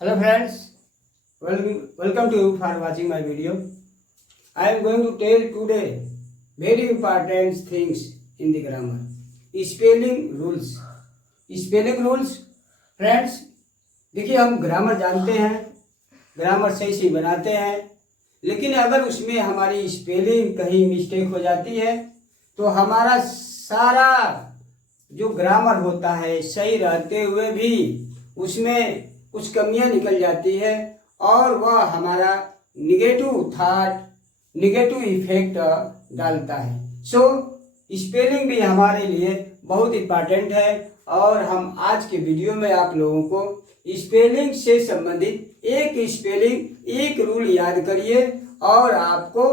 Hello friends, welcome to you for watching my video. I am going to tell today very important things in the grammar. Spelling rules. Spelling rules, friends. देखिए हम grammar जानते हैं, grammar सही से बनाते हैं, लेकिन अगर उसमें हमारी स्पेलिंग कहीं मिस्टेक हो जाती है तो हमारा सारा जो ग्रामर होता है सही रहते हुए भी उसमें कुछ कमियां निकल जाती है और वह हमारा निगेटिव थॉट, निगेटिव इफेक्ट डालता है। सो स्पेलिंग भी हमारे लिए बहुत इम्पॉर्टेंट है और हम आज के वीडियो में आप लोगों को स्पेलिंग से संबंधित एक स्पेलिंग, एक रूल याद करिए और आपको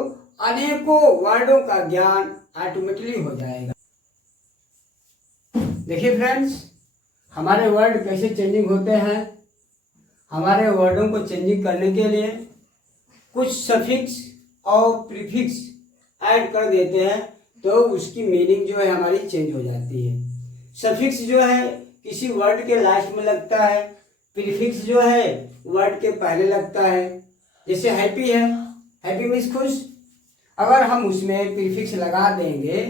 अनेकों वर्डों का ज्ञान ऑटोमेटिकली हो जाएगा। देखिए फ्रेंड्स, हमारे वर्ड कैसे चेंजिंग होते हैं। हमारे वर्डों को चेंजिंग करने के लिए कुछ सफिक्स और प्रीफिक्स ऐड कर देते हैं तो उसकी मीनिंग जो है हमारी चेंज हो जाती है। सफिक्स जो है किसी वर्ड के लास्ट में लगता है, प्रीफिक्स जो है वर्ड के पहले लगता है। जैसे हैप्पी है, हैप्पी मीन्स खुश। अगर हम उसमें प्रीफिक्स लगा देंगे,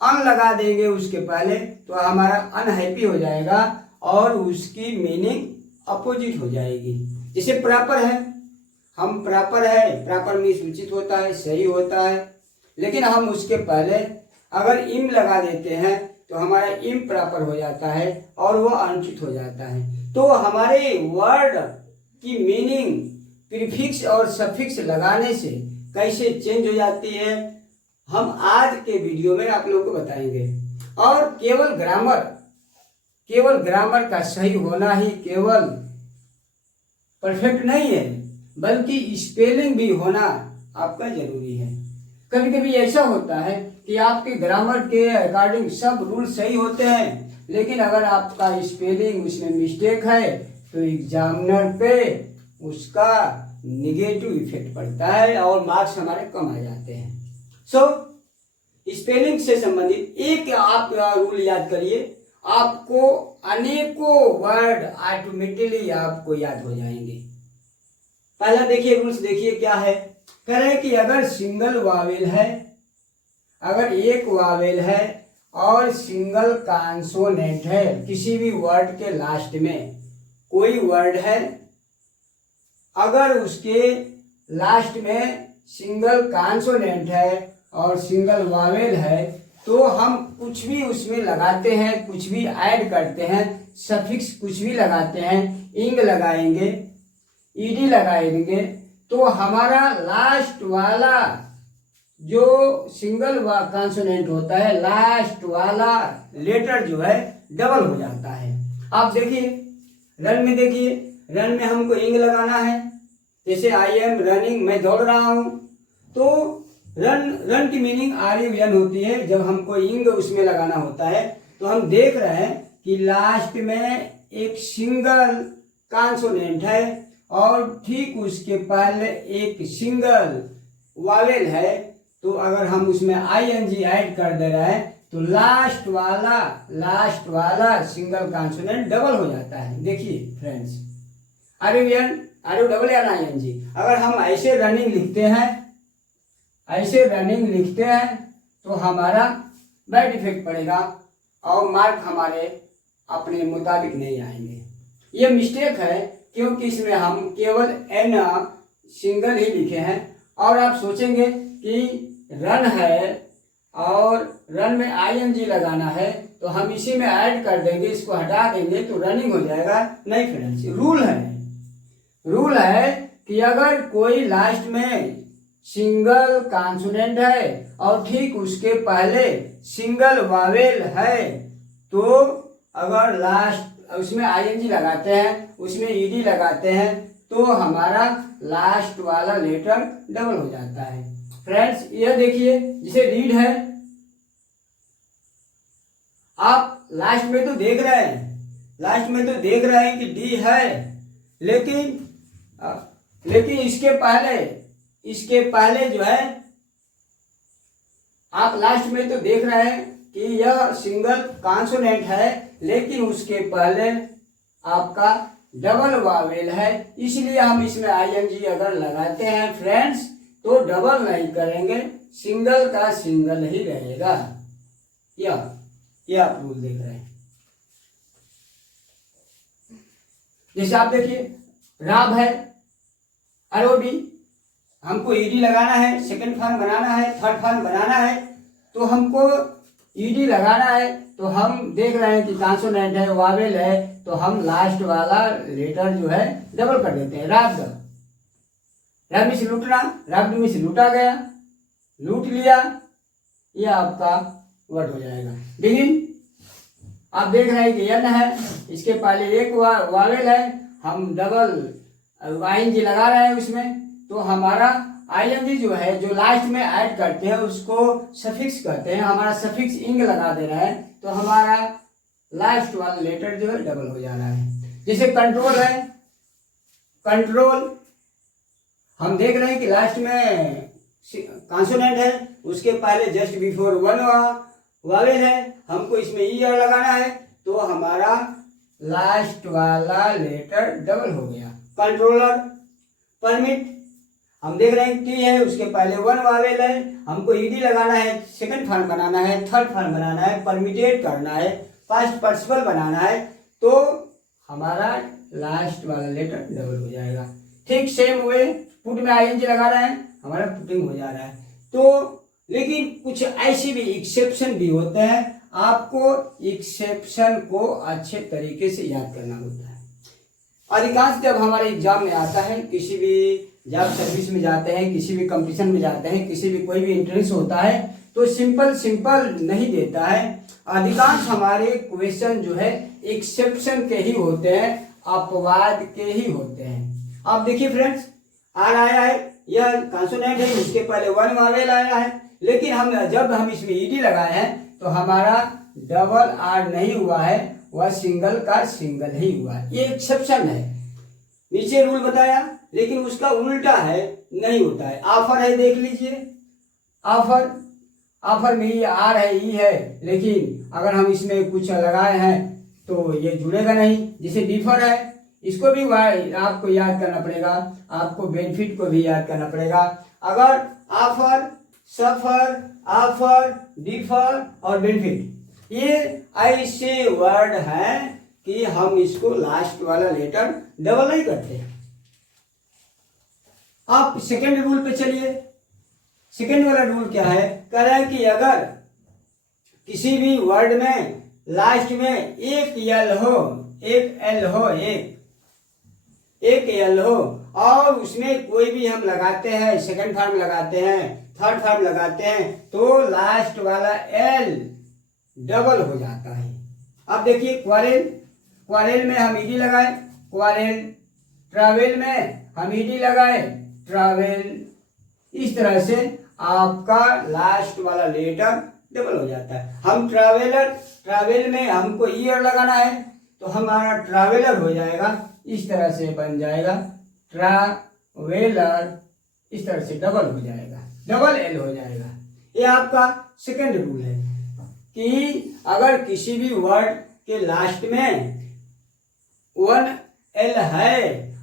अन लगा देंगे उसके पहले, तो हमारा अनहैप्पी हो जाएगा और उसकी मीनिंग अपोजिट हो जाएगी। जैसे प्रॉपर है, हम प्रॉपर है, प्रॉपर मीन्स उचित होता है, सही होता है, लेकिन हम उसके पहले अगर इम लगा देते हैं तो हमारा इम प्रॉपर हो जाता है और वो अनुचित हो जाता है। तो हमारे वर्ड की मीनिंग प्रीफिक्स और सफिक्स लगाने से कैसे चेंज हो जाती है हम आज के वीडियो में आप लोगों को बताएंगे। और केवल ग्रामर का सही होना ही केवल परफेक्ट नहीं है, बल्कि स्पेलिंग भी होना आपका जरूरी है। कभी कभी ऐसा होता है कि आपके ग्रामर के अकॉर्डिंग सब रूल सही होते हैं, लेकिन अगर आपका स्पेलिंग उसमें मिस्टेक है तो एग्जामिनर पे उसका निगेटिव इफेक्ट पड़ता है और मार्क्स हमारे कम आ जाते हैं। सो स्पेलिंग से संबंधित एक आप रूल याद करिए, आपको अनेकों वर्ड ऑटोमेटिकली आपको याद हो जाएंगे। पहला देखिए रूल्स, देखिए क्या है। कह रहे हैं कि अगर सिंगल वावेल है, अगर एक वावेल है और सिंगल कॉन्सोनेंट है, किसी भी वर्ड के लास्ट में कोई वर्ड है, अगर उसके लास्ट में सिंगल कॉन्सोनेंट है और सिंगल वावेल है, तो हम कुछ भी उसमें लगाते हैं, कुछ भी ऐड करते हैं, सफिक्स कुछ भी लगाते हैं, इंग लगाएंगे, ईडी लगाएंगे, तो हमारा लास्ट वाला जो सिंगल कॉन्सोनेंट होता है, लास्ट वाला लेटर जो है डबल हो जाता है। आप देखिए रन में, देखिए रन में हमको इंग लगाना है। जैसे आई एम रनिंग, मैं दौड़ रहा हूं, तो रन की मीनिंग RUN होती है। जब हमको इंग उसमें लगाना होता है तो हम देख रहे हैं कि लास्ट में एक सिंगल कॉन्सोनेंट है और ठीक उसके पहले एक सिंगल वावेल है, तो अगर हम उसमें ING ऐड कर दे रहे हैं तो लास्ट वाला सिंगल कॉन्सोनेंट डबल हो जाता है। देखिए फ्रेंड्स, RUN ING। अगर हम ऐसे रनिंग लिखते हैं तो हमारा बैड इफेक्ट पड़ेगा और मार्क हमारे अपने मुताबिक नहीं आएंगे। ये मिस्टेक है क्योंकि इसमें हम केवल N सिंगल ही लिखे हैं। और आप सोचेंगे कि रन है और रन में ING लगाना है तो हम इसी में ऐड कर देंगे, इसको हटा देंगे तो रनिंग हो जाएगा। नहीं फ्रेंड्स, रूल है कि अगर कोई लास्ट में सिंगल कॉन्सोनेंट है और ठीक उसके पहले सिंगल वावेल है, तो अगर लास्ट उसमें ING लगाते हैं, उसमें ED लगाते हैं, तो हमारा लास्ट वाला लेटर डबल हो जाता है। फ्रेंड्स यह देखिए, जिसे रीड है, आप लास्ट में तो देख रहे हैं कि D है, लेकिन इसके पहले जो है, आप लास्ट में तो देख रहे हैं कि यह सिंगल कॉन्सोनेंट है, लेकिन उसके पहले आपका डबल वावेल है, इसलिए हम इसमें आईएनजी अगर लगाते हैं फ्रेंड्स तो डबल नहीं करेंगे, सिंगल का सिंगल ही रहेगा। यह आप रूल देख रहे हैं। जैसे आप देखिए राब है, आरओबी, हमको ईडी लगाना है, सेकंड फॉर्म बनाना है, थर्ड फॉर्म बनाना है, तो हमको ईडी लगाना है। तो हम देख रहे हैं कि कॉन्सोनेंट है, वावेल है, तो हम लास्ट वाला लेटर जो है डबल कर देते हैं। राब राब में से लूटना, राब में से लूटा गया, लूट लिया, यह आपका वर्ड हो जाएगा। बिगिन आप देख रहे हैं कि एन है, इसके पहले एक वावेल है, हम डबल आईएनजी लगा रहे हैं उसमें, तो हमारा आईएनजी जो है जो लास्ट में ऐड करते हैं उसको सफिक्स कहते हैं। हमारा सफिक्स इंग लगा दे रहा है तो हमारा लास्ट वाला लेटर जो है डबल हो जा रहा है। जैसे कंट्रोल है, कंट्रोल हम देख रहे हैं कि लास्ट में कॉन्सोनेंट है, उसके पहले जस्ट बिफोर वन वावेल है, हमको इसमें ई आर लगाना है, तो हमारा लास्ट वाला लेटर डबल हो गया। कंट्रोलर, परमिट हम देख रहे हैं टी है, उसके पहले वन वावेल है, हमको ईडी लगाना है, सेकंड फॉर्म बनाना है, थर्ड फॉर्म बनाना है, परमिटेड करना है, पास्ट पार्टिसिपल बनाना है, तो हमारा लास्ट वाला लेटर डबल हो जाएगा। ठीक सेम वे पुट में आईएनजी लगा रहे हैं, हमारा पुटिंग हो जा रहा है। तो लेकिन कुछ ऐसे भी एक्सेप्शन भी होते हैं, आपको एक्सेप्शन को अच्छे तरीके से याद करना होता है। अधिकांश जब हमारे एग्जाम में आता है, किसी भी जब सर्विस में जाते हैं, किसी भी कंपटीशन में जाते हैं, किसी भी कोई भी एंट्रेंस होता है, तो सिंपल नहीं देता है। अधिकांश हमारे क्वेश्चन जो है एक्सेप्शन के ही होते हैं, अपवाद के ही होते हैं। आप देखिए फ्रेंड्स, आर आया है, यह कॉन्सोनेंट है, इसके पहले वन वावेल आया है, लेकिन जब हम इसमें ईडी लगाए हैं तो हमारा डबल आर नहीं हुआ है, वह सिंगल का सिंगल ही हुआ है। ये एक्सेप्शन है, नीचे रूल बताया, लेकिन उसका उल्टा है, नहीं होता है। ऑफर है, देख लीजिए, ऑफर में ये आर है, ई है, लेकिन अगर हम इसमें कुछ लगाए हैं तो ये जुड़ेगा नहीं। जैसे डिफर है, इसको भी आपको याद करना पड़ेगा, आपको बेनिफिट को भी याद करना पड़ेगा। अगर ऑफर, सफर, ऑफर, डिफर और बेनिफिट ये ऐसे वर्ड हैं कि हम इसको लास्ट वाला लेटर डबल नहीं करते। आप सेकेंड रूल पे चलिए। सेकेंड वाला रूल क्या है, कह रहा है कि अगर किसी भी वर्ड में लास्ट में एक एल हो, एक एल हो, एक एल हो, और उसमें कोई भी हम लगाते हैं, सेकंड फॉर्म लगाते हैं, थर्ड फॉर्म लगाते हैं, तो लास्ट वाला एल डबल हो जाता है। अब देखिए क्वारेल में हम ईडी लगाए, क्वारेल, ट्रैवल में हम ईडी लगाए, ट्रैवल, इस तरह से आपका लास्ट वाला लेटर डबल हो जाता है। हम ट्रैवल में हमको ईयर लगाना है तो हमारा ट्रैवलर हो जाएगा, इस तरह से बन जाएगा ट्रैवलर, इस तरह से डबल हो जाएगा, डबल एल हो जाएगा। ये आपका सेकंड रूल है कि अगर किसी भी वर्ड के लास्ट में वन एल है,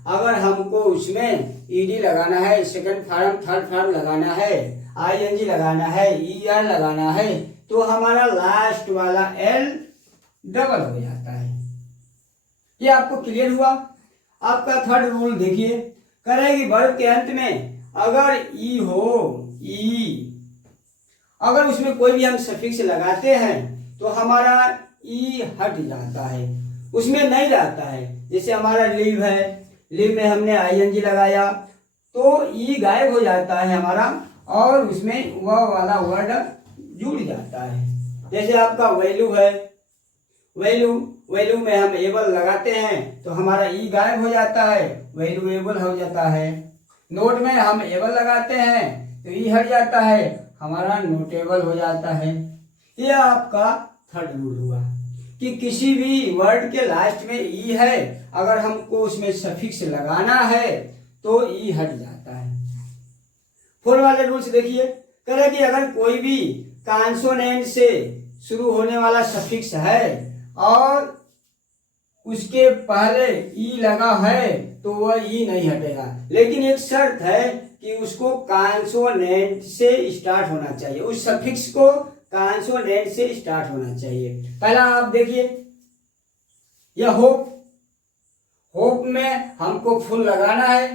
अगर हमको उसमें ईडी लगाना है, सेकंड फॉर्म, थर्ड फॉर्म लगाना है, आईएनजी लगाना है, ईआर लगाना है, तो हमारा लास्ट वाला एल डबल हो जाता है। ये आपको क्लियर हुआ। आपका थर्ड रूल देखिए, कह रहे हैं कि वर्ब के अंत में अगर ई हो, ई, अगर उसमें कोई भी हम सफिक्स लगाते हैं तो हमारा ई हट जाता है, उसमें नहीं रहता है। जैसे हमारा लिव है, लिव में हमने आईएनजी लगाया तो ई गायब हो जाता है हमारा, और उसमें वह वाला वर्ड जुड़ जाता है। जैसे आपका वैल्यू है, वैल्यू में हम एबल लगाते हैं तो हमारा ई गायब हो जाता है, वैल्यू एबल हो जाता है। नोट में हम एबल लगाते हैं तो ई हट जाता है, हमारा नोटेबल हो जाता है। यह आपका थर्ड रूल हुआ कि किसी भी वर्ड के लास्ट में ई है, अगर हमको उसमें सफिक्स लगाना है तो ई हट जाता है। फोर वाले रूल्स देखिए, कह रहे कि अगर कोई भी कॉन्सोनेंट से शुरू होने वाला सफिक्स है और उसके पहले ई लगा है तो वह ई नहीं हटेगा, लेकिन एक शर्त है कि उसको कॉन्सोनेंट से स्टार्ट होना चाहिए, उस सफिक्स को कॉन्सोनेंट से स्टार्ट होना चाहिए। पहला आप देखिए, यह होप, होप में हमको फुल लगाना है,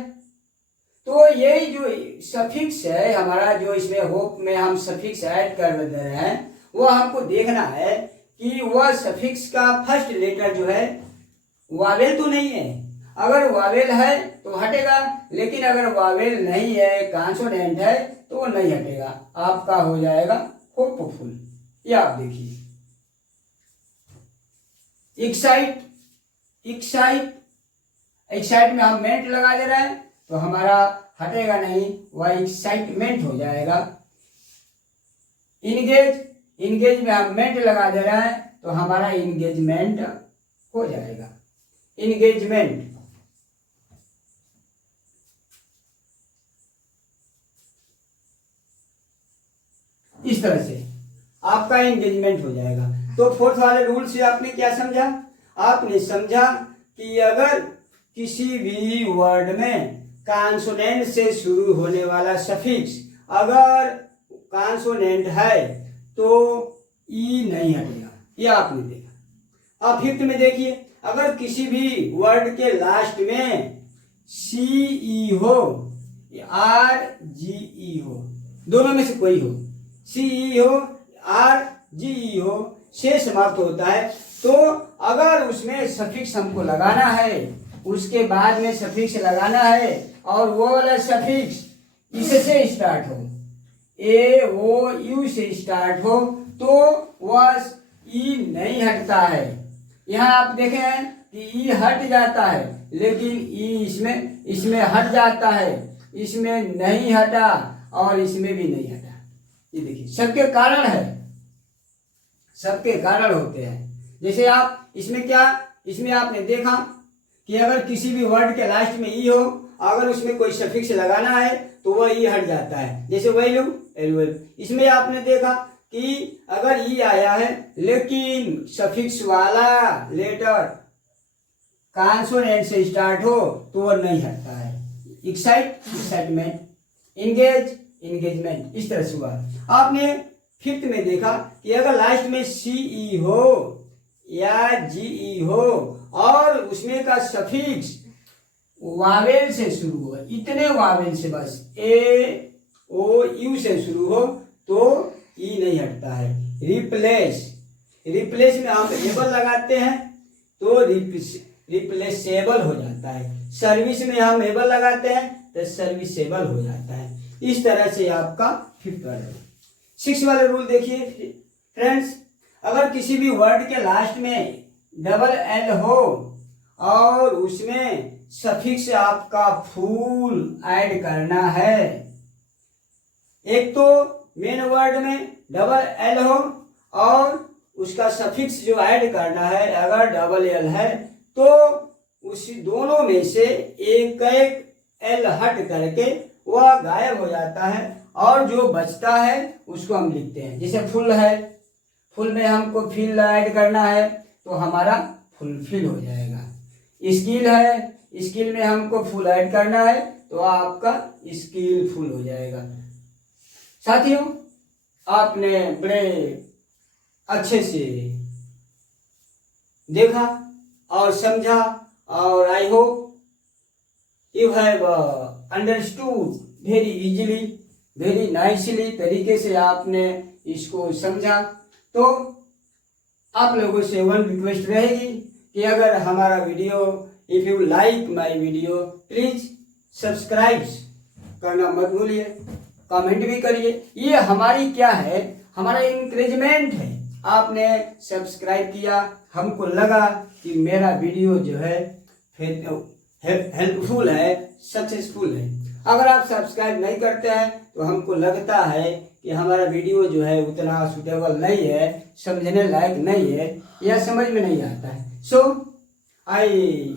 तो यही जो सफिक्स है हमारा, जो इसमें होप में हम सफिक्स ऐड कर दे रहे हैं, वह हमको देखना है कि वह सफिक्स का फर्स्ट लेटर जो है वावेल तो नहीं है। अगर वावेल है तो हटेगा, लेकिन अगर वावेल नहीं है, कॉन्सोनेंट है, तो वो नहीं हटेगा, आपका हो जाएगा होपफुल। ये आप देखिए, एक्साइट, एक्साइट, एक्साइट में हम मेंट लगा दे रहे हैं तो हमारा हटेगा नहीं, वह एक्साइटमेंट हो जाएगा। इंगेज, इंगेज में हम मेंट लगा दे रहे हैं तो हमारा इंगेजमेंट हो जाएगा, इंगेजमेंट। इस तरह से आपका इंगेजमेंट हो जाएगा। तो फोर्थ वाले रूल से आपने क्या समझा? आपने समझा कि अगर किसी भी वर्ड में कॉन्सोनेंट से शुरू होने वाला सफिक्स अगर कॉन्सोनेंट है तो ई नहीं हटेगा, ये आपने देखा। अब फिफ्थ में देखिए, अगर किसी भी वर्ड के लास्ट में सी ई हो, आर जी ई हो, दोनों में से कोई हो, सी ई हो, आर जी ई हो, से समाप्त होता है, तो अगर उसमें सफिक्स हमको लगाना है, उसके बाद में सफिक्स लगाना है और वो वाला सफिक्स इससे स्टार्ट हो, ए ओ यू से स्टार्ट हो, तो वह ई नहीं हटता है। यहाँ आप देखें कि ई हट जाता है, लेकिन ई इसमें हट जाता है, इसमें नहीं हटा और इसमें भी नहीं हटा। ये देखिए, सबके कारण है, सबके कारण होते हैं। जैसे आप इसमें क्या, इसमें आपने देखा कि अगर किसी भी वर्ड के लास्ट में ई हो, अगर उसमें कोई सफिक्स लगाना है तो वह ई हट जाता है, जैसे वैल्यू एलवेल। इसमें आपने देखा कि अगर ई आया है लेकिन सफिक्स वाला लेटर कॉन्सोनेंट से स्टार्ट हो तो वह नहीं हटता है। एक्साइट, एक्साइटमेंट, इंगेज, इंगेजमेंट, इस तरह से हुआ। आपने फिफ्थ में देखा कि अगर लास्ट में सी ई हो या जी ई हो और उसमें का सफिक्स वावेल से शुरू हो, इतने वावेल से बस ए ओ यू से शुरू हो, तो ई नहीं हटता है। रिप्लेस, रिप्लेस में हम एबल लगाते हैं तो रिप्लेसेबल हो जाता है। सर्विस में हम एबल लगाते हैं तो सर्विसेबल हो जाता है। इस तरह से आपका फिफ्थ वाला। सिक्स वाले रूल देखिए फ्रेंड्स, अगर किसी भी वर्ड के लास्ट में डबल एल हो और उसमें सफिक्स आपका फुल ऐड करना है, एक तो मेन वर्ड में डबल एल हो और उसका सफिक्स जो ऐड करना है अगर डबल एल है, तो उस दोनों में से एक एक एल हट करके वह गायब हो जाता है और जो बचता है उसको हम लिखते हैं। जैसे फुल है, फुल में हमको फिल ऐड करना है तो हमारा फुलफिल हो जाएगा। स्किल है, स्किल में हमको फुल ऐड करना है तो आपका स्किल फुल हो जाएगा। साथियों, आपने बड़े अच्छे से देखा और समझा और आई hope you have understood very easily, very nicely तरीके से आपने इसको समझा। तो आप लोगों से वन रिक्वेस्ट रहेगी कि अगर हमारा video, if you like my video, please subscribe करना मत भूलिए, कमेंट भी करिए। ये हमारी क्या है, हमारा इंकरेजमेंट है। आपने सब्सक्राइब किया, हमको लगा कि मेरा वीडियो जो है हेल्पफुल है, सक्सेसफुल है। अगर आप सब्सक्राइब नहीं करते हैं तो हमको लगता है कि हमारा वीडियो जो है उतना सुटेबल नहीं है, समझने लायक नहीं है या समझ में नहीं आता है। So I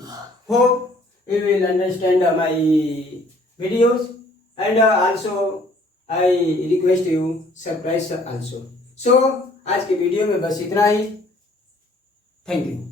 hope you will understand my videos and also I request you subscribe also. So आज के वीडियो में बस इतना ही। Thank you.